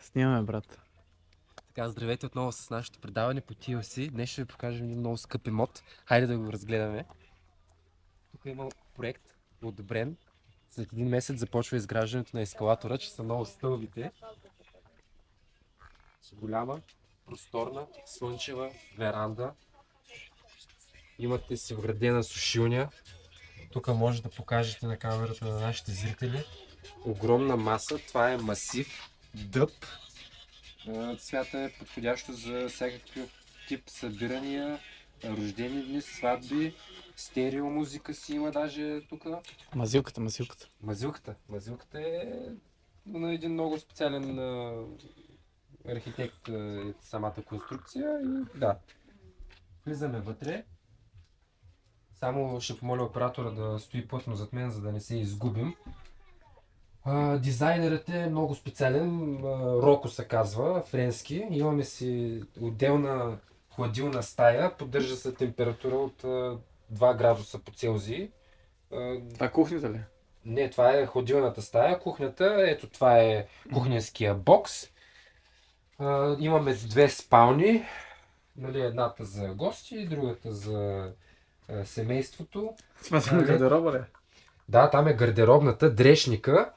Снимаме, брат. Така, здравейте отново с нашето предаване по TLC. Днес ще ви покажем един много скъп имот. Хайде да го разгледаме. Тук има проект, одобрен. След един месец започва изграждането на ескалатора, че са много стълбите. Голяма, просторна, слънчева веранда. Имате си вградена сушилня. Тук може да покажете на камерата на нашите зрители. Огромна маса, това е масив, дъб. Цвята е подходящо за всякакъв тип събирания, рождени дни, сватби, стерео музика си има даже тук. Мазилката. Мазилката е на един много специален архитект самата конструкция и да. Влизаме вътре. Само ще помоля оператора да стои плътно зад мен, за да не се изгубим. Дизайнерът е много специален, Роко се казва, френски. Имаме си отделна хладилна стая, поддържа се температура от 2 градуса по Целзий. Това е кухнята ли? Не, това е хладилната стая. Кухнята, ето това е кухненския бокс. Имаме две спални, нали, едната за гости и другата за семейството. Това са гардероба ли? Да, там е гардеробната, дрешника.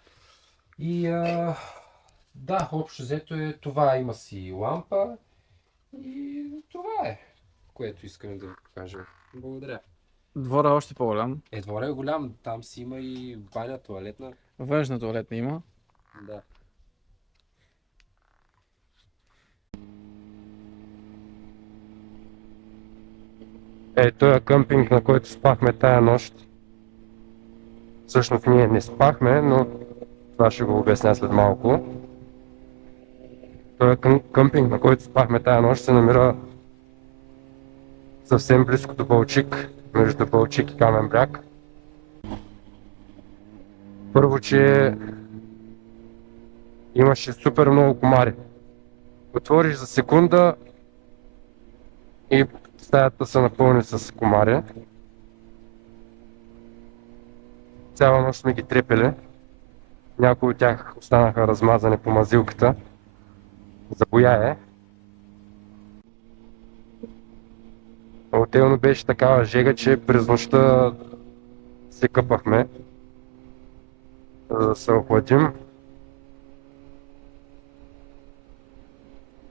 И да, общо взето е това, има си лампа и това е, което искаме да ви покажем. Благодаря. Двора е още по-голям. Двора е голям, там си има и баня, туалетна. Външна туалетна има. Да. Ето е къмпинг, на който спахме тая нощ. Всъщност ние не спахме, но това ще го обясня след малко. Този къмпинг, на който спахме тая нощ, се намира съвсем близко до Балчик, между Балчик и Камен бряг. Първо, че имаше супер много комари. Отвориш за секунда и стаята се напълни с комари. Цяла нощ сме ги трепели. Някои от тях останаха размазани по мазилката. За боя е. Отделно беше такава жега, че през нощта се къпахме, за да се охладим.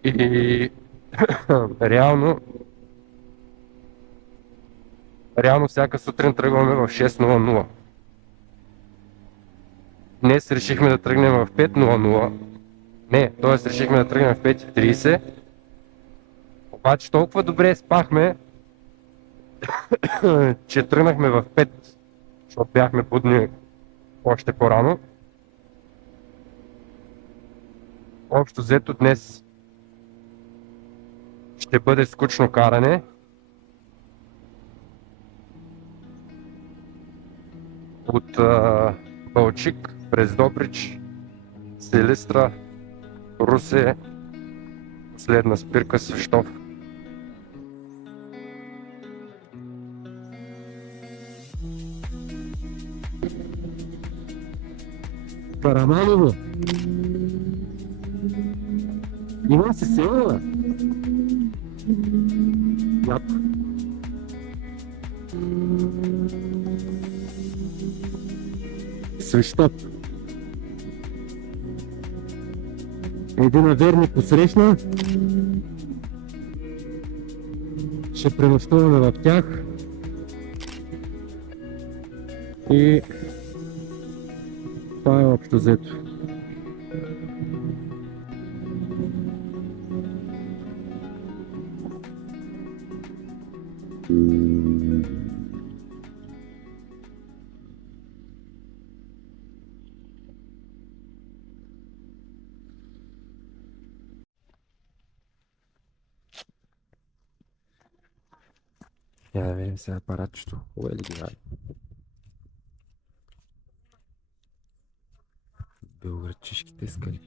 И реално всяка сутрин тръгваме в 6:00. Днес решихме да тръгнем в 5:00. Не, т.е. решихме да тръгнем в 5:30. Обаче толкова добре спахме, че тръгнахме в 5, защото бяхме будни още по-рано. Общо взето днес ще бъде скучно каране. От Балчик през Добрич, Силистра, Русе, последна спирка Свищов. Караманово! Има се села! Яко. Свищов. Един верник посрещна. Ще пренощуваме в тях. И това е общо взето. Я да видим сега апаратчето. Хубаво ли ги прави? Белоградчишките скали.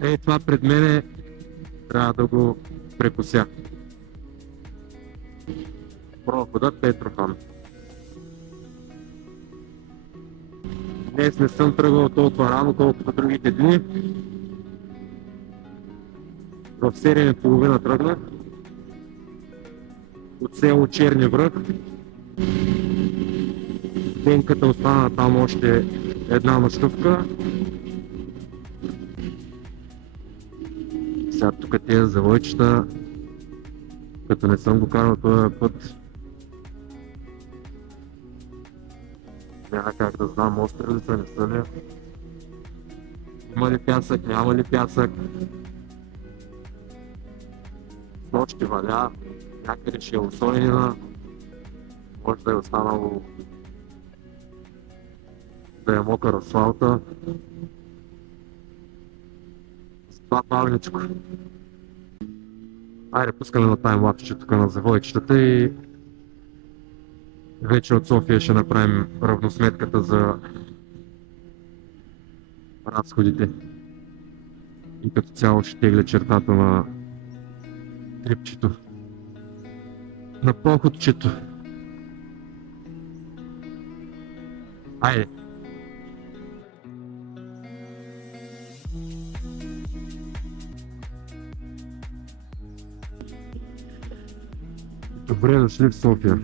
Ей, това пред мене трябва да го прекося. Проходът Петрохан. Днес не съм тръгвал толкова рано, колкото другите дни. В 7:30 тръгнах от село Черни връх. Денката остана там още една нощувка. Сега тук тези завойчета, като не съм го карал този път, няма как да знам остри ли са, не са ли. Има ли пясък, няма ли пясък. С нощи валя, някъде ще е усойнина, може да е останало да е мокър асфалта. С това бавничко. Айде, пускаме на таймлапсче тук на завойчетата и вече от София ще направим равносметката за разходите. И като цяло ще тегля чертата на трипчето. На походчето. Айде! Добре дошли в София.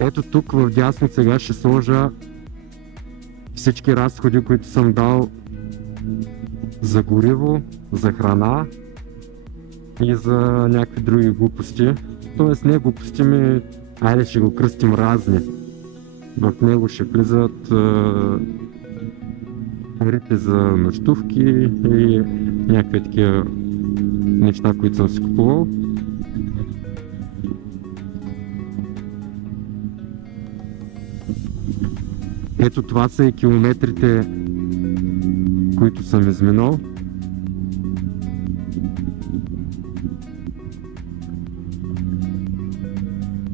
Ето тук в дясно сега ще сложа всички разходи, които съм дал за гориво, за храна и за някакви други глупости. Тоест не глупости ми, айде ще го кръстим разни. В него ще влизат парите за нощувки и някакви такива неща, които съм си купувал. Ето това са и километрите, които съм изминал.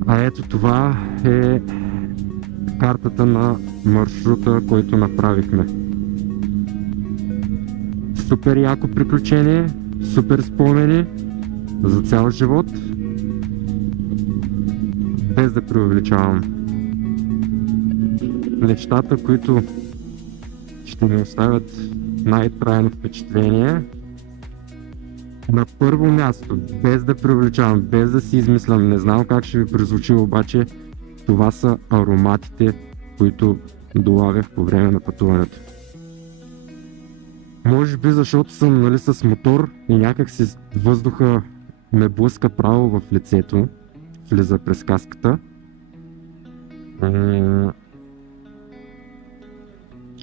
А ето това е картата на маршрута, който направихме. Супер яко приключение, супер спомени за цял живот, без да преувеличавам. Нещата, които ще ми оставят най-трайно впечатление, на първо място, без да преувеличавам, без да си измислям, не знам как ще ви прозвучи, обаче това са ароматите, които долавях по време на пътуването. Може би защото съм, нали, с мотор и някак си въздуха ме блъска право в лицето, влиза през каската.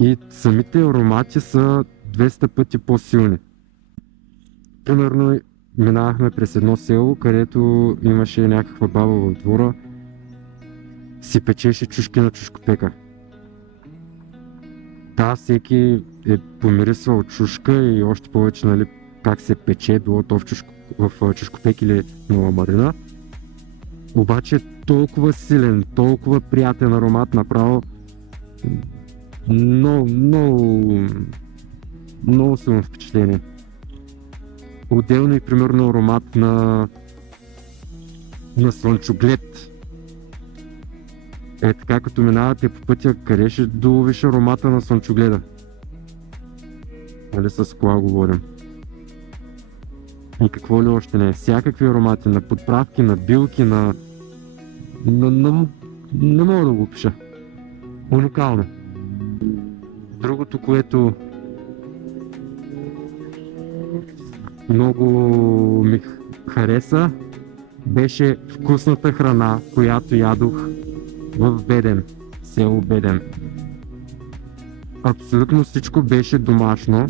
И самите аромати са 200 пъти по-силни. Примерно минавахме през едно село, където имаше някаква баба в двора, си печеше чушки на чушкопека. Да, всеки е помирисвал чушка и още повече, нали, как се пече, било то в чушкопек или на ламарина. Обаче толкова силен, толкова приятен аромат, направо много силно впечатление. Отделно и примерно аромат на слънчоглед. Е така, като минавате по пътя, къде ще доловиш аромата на слънчогледа? Нали, с кола говорим. И какво ли още не? Всякакви аромати, на подправки, на билки, на Не мога да го опиша. Уникално. Другото, което много ми хареса, беше вкусната храна, която ядох в Беден, село Беден. Абсолютно всичко беше домашно.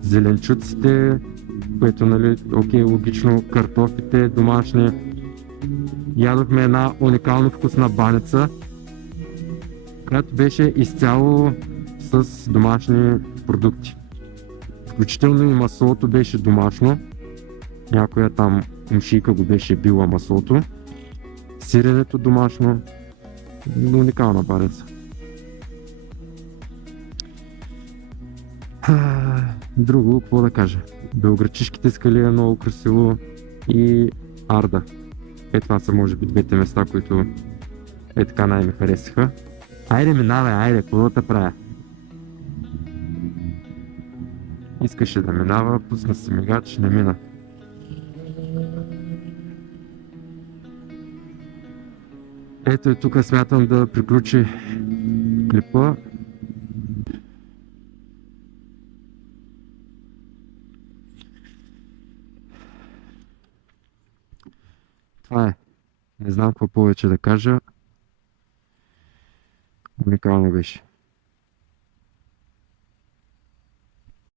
Зеленчуците, което, нали, окей, логично, картофите домашни. Ядохме една уникално вкусна баница, която беше изцяло с домашни продукти. Включително и маслото беше домашно. Някоя там мушийка го беше била маслото. Сиренето домашно. Уникална баница. Друго, какво да кажа? Белоградчишките скали е много красиво и Арда. Това са може би двете места, които така най-ми харесаха. Айде минавай, айде, какво да правя? Искаше да минава, пусна си мигач, не мина. Ето и тук смятам да приключи клипа. Това е. Не знам какво повече да кажа. Уникално беше.